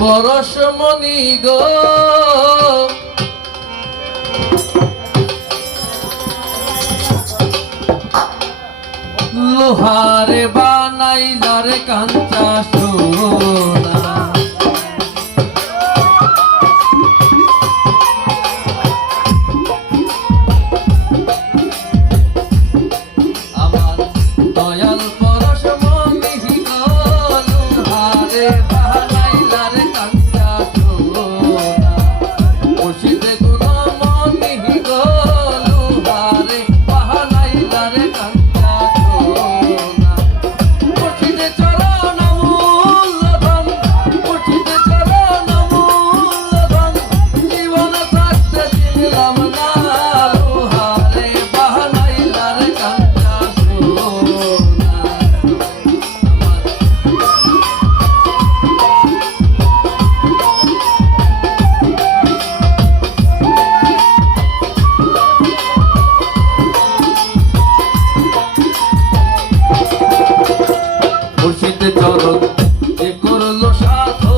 পরশমণি গো লোহারে বানাইলার কাঞ্চা সোনা আমার দয়াল পরশমণি গো লোহারে বানাইলার কাঞ্চা সোনা মুর্শিদে গুণমণি গো লোহারে বানাইলার কাঞ্চা মুর্শিদে চরণ যে করলো সাধো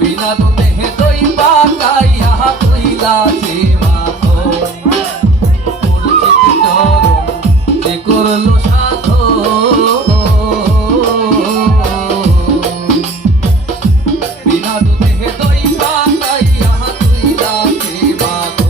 বিনা দেহে দই পাকাইয়া কইলাছে মাথো মুর্শিদে চরণ যে করলো সাধো বিনা দেহে দই পাকাইয়া কইলাছে মাথো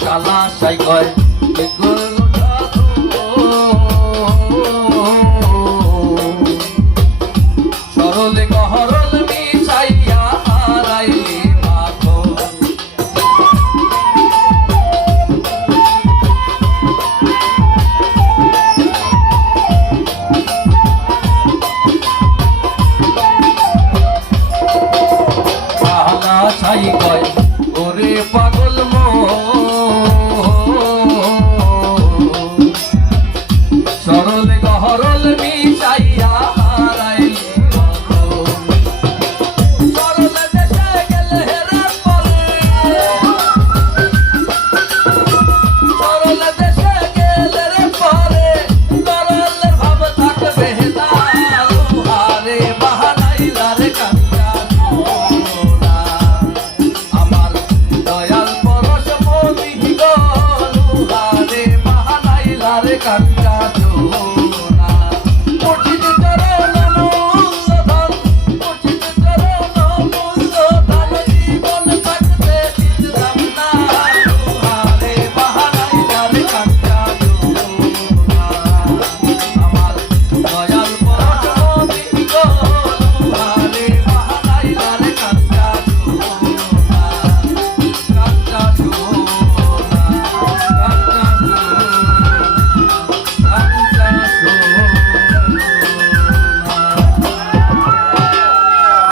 কালা সাই কয়